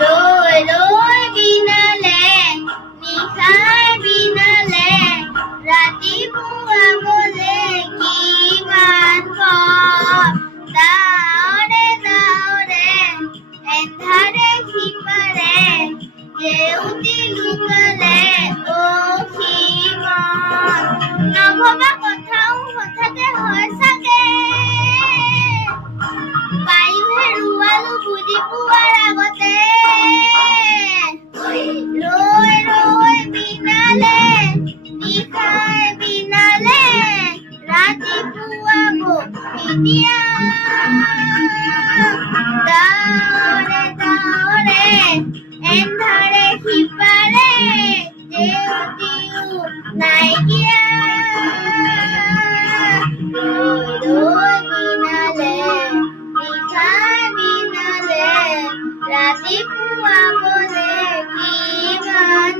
ৰই ৰই বিনালে নিশায় বিনালে ৰাতিপুৱা বলে কিমান দাওৰে দাওৰে এন্ধাৰে সিপাৰে জেউতি লুকালে অসীমত নভবা কথাও হঠাতে হয় চাগে বায়ু হেৰুৱালো বুজি পোৱাৰ আগতে ৰৈ ৰৈ বিনালে নিশাই বিনালে ৰাতিপুৱাব এতিয়া দাওৰে দাওৰে এন্ধাৰে সিপাৰে জেউতিও নাইকিয়া ৰৈ বিনালে নিশাই বিনালে ৰাতিপুৱা বলে কিমান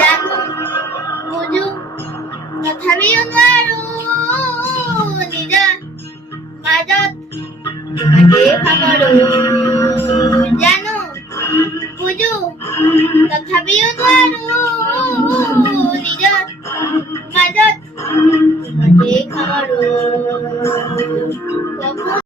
জানো বুজো তথাপিও নোৱাৰো নিজৰ মাজত তোমাকে সামৰো জানো বুজো তথাপিও নোৱাৰো নিজৰ মাজত তোমাকে সামৰো